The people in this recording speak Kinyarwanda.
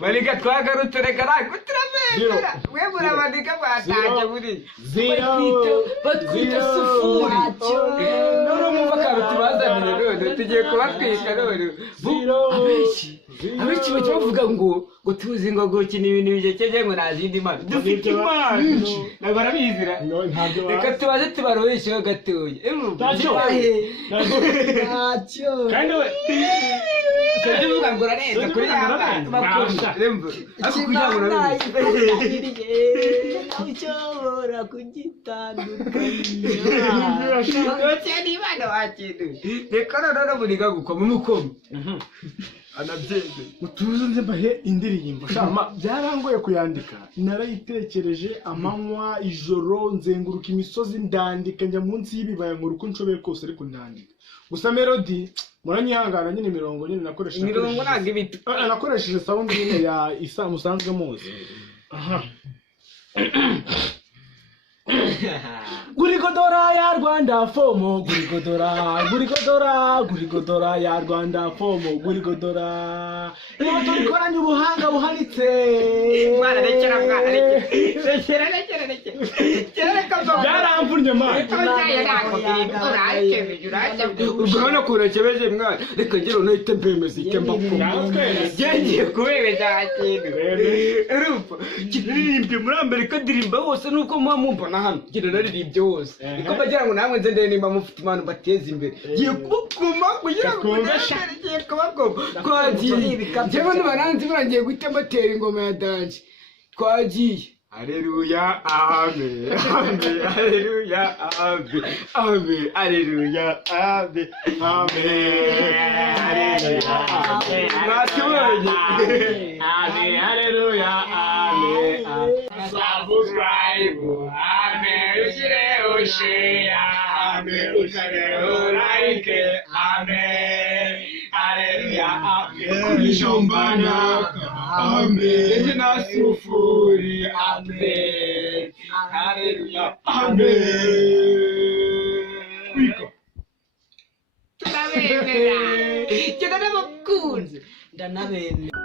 Malika twagarutse reka kuturabera we murabandika bataje muri batwita sufuri none mumva karuti bazanire none tugiye kubatwika none abenshi bajya bavuga ngo tuzi ngo gukina ibintu bijekeje ngo nazindi mana dufite imana ntabwo barabizira reka tubaze tubarohesheho gatoya ntacyo kandi we tuvuga ngo rareza kuri y'abana bakunda rembo ako kugira ngo ushobora kugitandukanya cyane ibana wakintu reka none buriga gukoma umukoma anabyeze utuze nze mbahe indirimbo shama byarangoye kuyandika narayitekereje amanywa ijoro nzenguruka imisozi ndandika njya munsi y'ibibaya mu ruko nshoboye kose ariko ndandika gusa melody muranyihangana nyine mirongo nyine nakoresheje mirongo ntabwo ibiti nakoresheje sound nyine ya isa musanzwe muzi aha Gurigodora ya Rwanda fomo gurigodora ya Rwanda fomo gurigodora niba turikoranye ubuhanga buhanitse mwana rekera byaramvunye mwana urabona ko urakebeje mwana reka ngero noite mbemeze ike mbakoma ngiye kubebeza akintu rupa kiririmbye muri Amerika dirimba hose nuko muba mumbona hano ngira naririmbye hose uko bagira ngo namwe nze ndende nimba mufite imana bateza imbere giye kubukuma kugira ngo ngiye kubakoma twagiye njyewe n'abananzi barangiye guhita batera ingoma ya danje twagiye Haleluya amen amen haleluya amen amen haleluya amen amen haleluya amen amen haleluya amen subscribe amen share amen like amen haleluya amen kunishombana amen na sufuri amen haleluya amen wiko tunabemera kinana bakunze ndanabemera